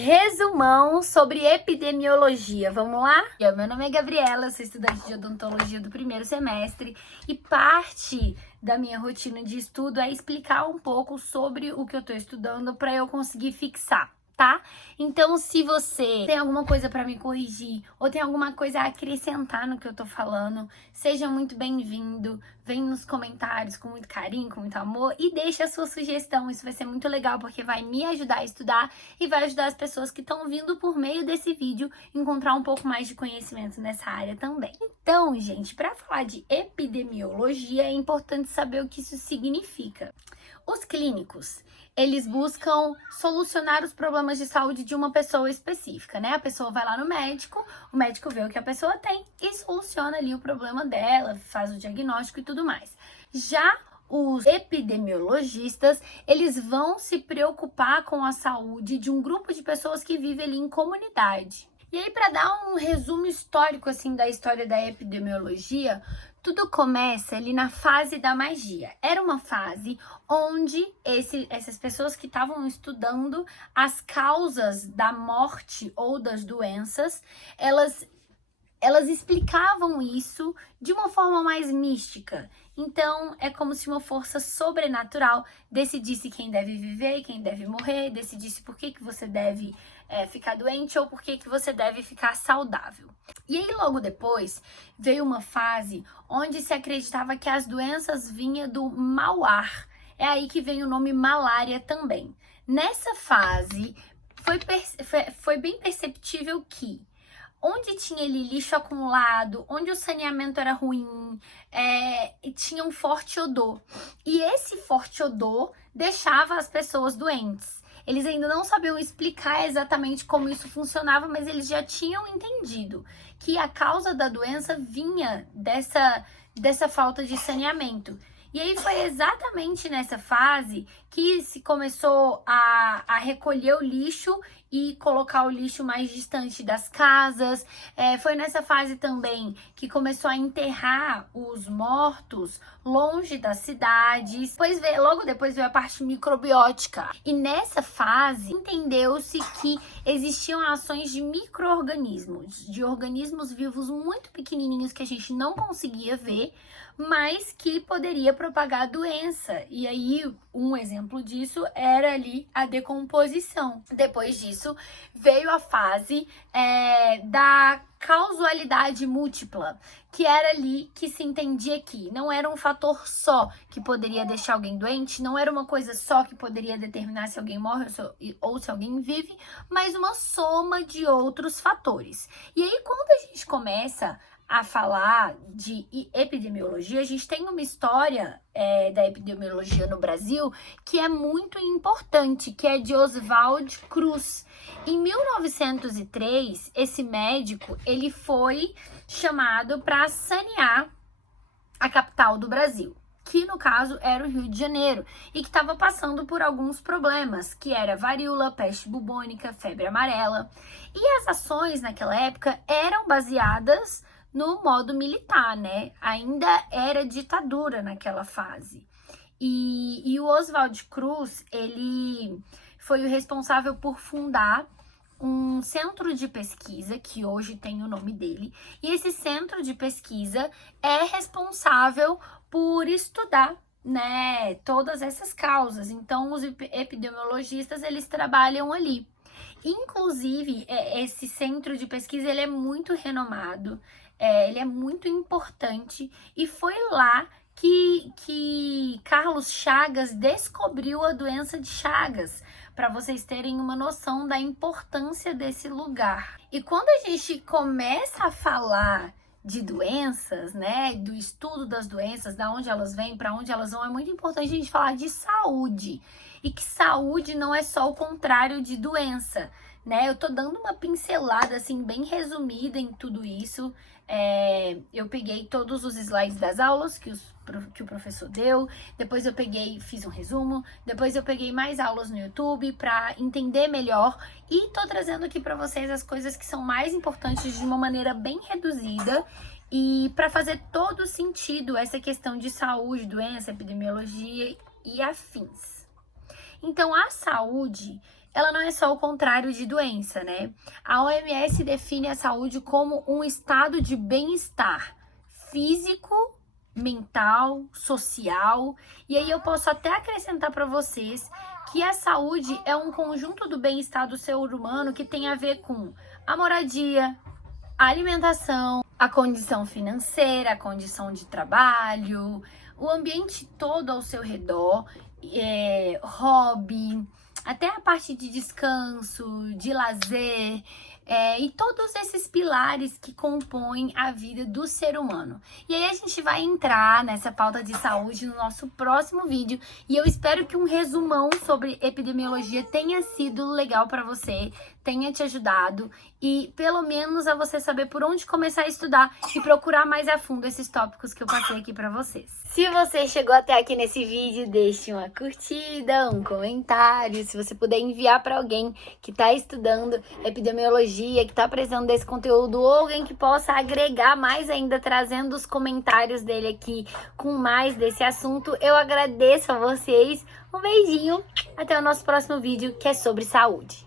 Resumão sobre epidemiologia, vamos lá? Meu nome é Gabriela, sou estudante de odontologia do primeiro semestre e parte da minha rotina de estudo é explicar um pouco sobre o que eu tô estudando para eu conseguir fixar, tá? Então, se você tem alguma coisa para me corrigir ou tem alguma coisa a acrescentar no que eu tô falando, seja muito bem-vindo. Vem nos comentários com muito carinho, com muito amor e deixa a sua sugestão. Isso vai ser muito legal porque vai me ajudar a estudar e vai ajudar as pessoas que estão vindo por meio desse vídeo encontrar um pouco mais de conhecimento nessa área também. Então, gente, para falar de epidemiologia é importante saber o que isso significa. Os clínicos, eles buscam solucionar os problemas de saúde de uma pessoa específica, né? A pessoa vai lá no médico, o médico vê o que a pessoa tem e soluciona ali o problema dela, faz o diagnóstico e tudo mais. Já os epidemiologistas, eles vão se preocupar com a saúde de um grupo de pessoas que vive ali em comunidade. E aí, para dar um resumo histórico assim da história da epidemiologia, tudo começa ali na fase da magia. Era uma fase onde essas pessoas que estavam estudando as causas da morte ou das doenças, elas explicavam isso de uma forma mais mística. Então, é como se uma força sobrenatural decidisse quem deve viver e quem deve morrer, decidisse por que você deve ficar doente ou por que você deve ficar saudável. E aí, logo depois, veio uma fase onde se acreditava que as doenças vinham do mau ar. É aí que vem o nome malária também. Nessa fase, foi bem perceptível que onde tinha ali lixo acumulado, onde o saneamento era ruim, tinha um forte odor. E esse forte odor deixava as pessoas doentes. Eles ainda não sabiam explicar exatamente como isso funcionava, mas eles já tinham entendido que a causa da doença vinha dessa falta de saneamento. E aí foi exatamente nessa fase que se começou a recolher o lixo e colocar o lixo mais distante das casas. Foi nessa fase também que começou a enterrar os mortos longe das cidades. Logo depois veio a parte microbiótica. E nessa fase entendeu-se que existiam ações de micro-organismos, de organismos vivos muito pequenininhos que a gente não conseguia ver, mas que poderia propagar a doença. E aí, um exemplo disso era ali a decomposição. Depois disso, veio a fase da causalidade múltipla, que era ali que se entendia que não era um fator só que poderia deixar alguém doente, não era uma coisa só que poderia determinar se alguém morre ou se alguém vive, mas uma soma de outros fatores. E aí, quando a gente começa a falar de epidemiologia, a gente tem uma história da epidemiologia no Brasil que é muito importante, que é de Oswald Cruz. Em 1903, esse médico ele foi chamado para sanear a capital do Brasil, que no caso era o Rio de Janeiro, e que estava passando por alguns problemas, que era varíola, peste bubônica, febre amarela. E as ações naquela época eram baseadas no modo militar, né? Ainda era ditadura naquela fase. E o Oswald Cruz, ele foi o responsável por fundar um centro de pesquisa, que hoje tem o nome dele, e esse centro de pesquisa é responsável por estudar, né, todas essas causas. Então, os epidemiologistas, eles trabalham ali. Inclusive, esse centro de pesquisa, ele é muito renomado, ele é muito importante, e foi lá que Carlos Chagas descobriu a doença de Chagas, para vocês terem uma noção da importância desse lugar. E quando a gente começa a falar de doenças, né, do estudo das doenças, da onde elas vêm, para onde elas vão, é muito importante a gente falar de saúde. E que saúde não é só o contrário de doença, né? Eu tô dando uma pincelada, assim, bem resumida em tudo isso. Eu peguei todos os slides das aulas que o professor deu, depois eu fiz um resumo, depois eu peguei mais aulas no YouTube para entender melhor e tô trazendo aqui para vocês as coisas que são mais importantes de uma maneira bem reduzida e para fazer todo sentido essa questão de saúde, doença, epidemiologia e afins. Então, a saúde ela não é só o contrário de doença, né? A OMS define a saúde como um estado de bem-estar físico, mental, social. E aí eu posso até acrescentar para vocês que a saúde é um conjunto do bem-estar do ser humano que tem a ver com a moradia, a alimentação, a condição financeira, a condição de trabalho, o ambiente todo ao seu redor, hobby, até a parte de descanso, de lazer, e todos esses pilares que compõem a vida do ser humano. E aí a gente vai entrar nessa pauta de saúde no nosso próximo vídeo, e eu espero que um resumão sobre epidemiologia tenha sido legal para você, tenha te ajudado, e pelo menos a você saber por onde começar a estudar e procurar mais a fundo esses tópicos que eu passei aqui para vocês. Se você chegou até aqui nesse vídeo, deixe uma curtida, um comentário, se você puder enviar para alguém que está estudando epidemiologia, que está precisando desse conteúdo, ou alguém que possa agregar mais ainda, trazendo os comentários dele aqui com mais desse assunto, eu agradeço a vocês, um beijinho, até o nosso próximo vídeo, que é sobre saúde.